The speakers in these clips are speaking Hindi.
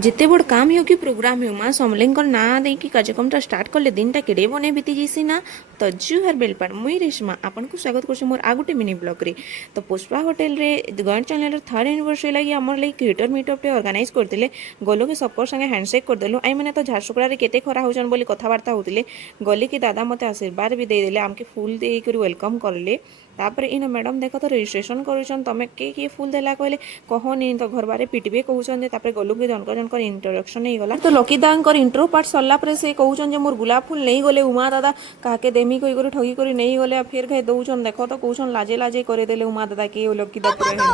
जिते बड़ काम हो कि प्रोग्राम हो माँ समलेंकर ना देकी कार्यक्रमटा स्टार्ट कले दिनटा केड़े बने बीती जाइसी ना तो जु हर बेलपाड़ मुई रेशमा आपन को स्वागत करछु मोर आ गोटे मिनी ब्लॉग रे। तो पुष्पा होटल रे गॉड चैनल थर्ड एनिवर्सरी लगी आमर लगी क्रिएटर मीटअप टे ऑर्गेनाइज करथिले। गलो के सबकर संगे हैंडशेक कर देलु। आई माने तो झारसुगुड़ा रे केते खरा होचन बोली कथावार्ता होतिले। गली के दादा मते आशीर्वाद भी दे देले आमके फूल दे करी वेलकम करले। तापर इन मैडम देख तो रजिस्ट्रेशन करूछन तमे के फूल देला कहले कहनी तो घर बारे पिटबे कहउछन। तापर गलु के जनकर जनकर इंट्रोडक्शन नहीं गला। तो लकी दांकर इंट्रो पार्ट सरला पर से कहउछन जे मोर गुलाब फूल नहीं गले उमा दादा काके देमी कहि कर ठगी कर नहीं गले फिर कहे दउछन देख तो कहउछन लाजे लाजे करे देले उमा दादा के लकी दा पूरा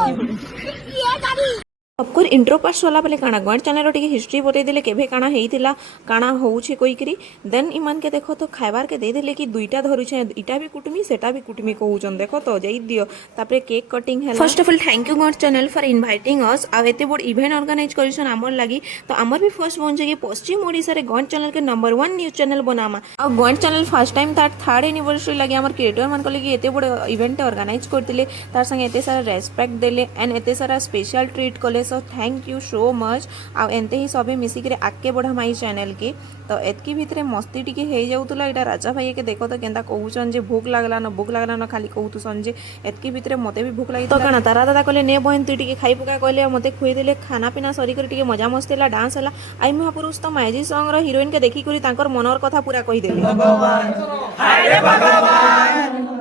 सबकर इंट्रो पार्ट सरला पले काना गॉड चैनल टिके हिस्ट्री बतई देले केभे काना हेइतिला काना होउछे कोई करी देन इमान के देखो तो खाइबार के दे देले कि दुईटा धरुछे इटा भी कुटमी सेटा भी कुटमी कहउछन देखो तो जाई दियो। तापरे केक कटिंग है। First of all thank you God channel for inviting us आ एते बड़ इवेंट ऑर्गेनाइज करिसन हमर लागि। तो हमर भी फर्स्ट बन जे पश्चिम ओडिसा रे गॉड चैनल के नंबर 1 न्यूज चैनल बनामा आ गॉड चैनल फर्स्ट टाइम तार थर्ड एनिवर्सरी लागि हमर क्रिएटर मान को लागि एते बड़ इवेंट ऑर्गेनाइज करतिले तार संगे एते सारा रेस्पेक्ट देले एंड एते सारा स्पेशल ट्रीट कले। So thank you so much आ एंते ही सबे मिसिक आगे बढ़ा माई चैनल के। तो एतकी भितरे मस्ती टिके हे जाउतला इटा राजा भाई के देखो तो केंदा कहउछन जे भूख लागला न खाली कहउतुसन जे एतकी भितरे मते भी भूख लागी। तो काना तारा दादा कहले ने बहन तू टिके खाई पका कहले मते खुई देले खाना पीना सरी कर टिके मजा मस्ती ला डांस हला। आई महापुरुष तो माइजी सॉन्ग रो हीरोइन के देखि करी तांकर मनर कथा पूरा कहि देले। भगवान हाय रे भगवान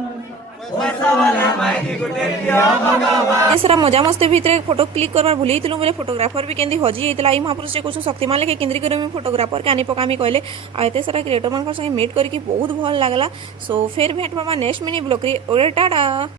मजा मस्ती भितर फोटो क्लिक करवार भूल बोले फोटोग्राफर भी केंदी हजी होता। आई महापुरुष से कुछ शक्तिमान लेके केंद्री कर फोटोग्राफर के आनी पकामी कहले आते सारा क्रिएटर मान संगे मीट करके बहुत भल लगला। सो फिर भेट पाबा नेक्स्ट मिनी ब्लॉग रे। टाटा।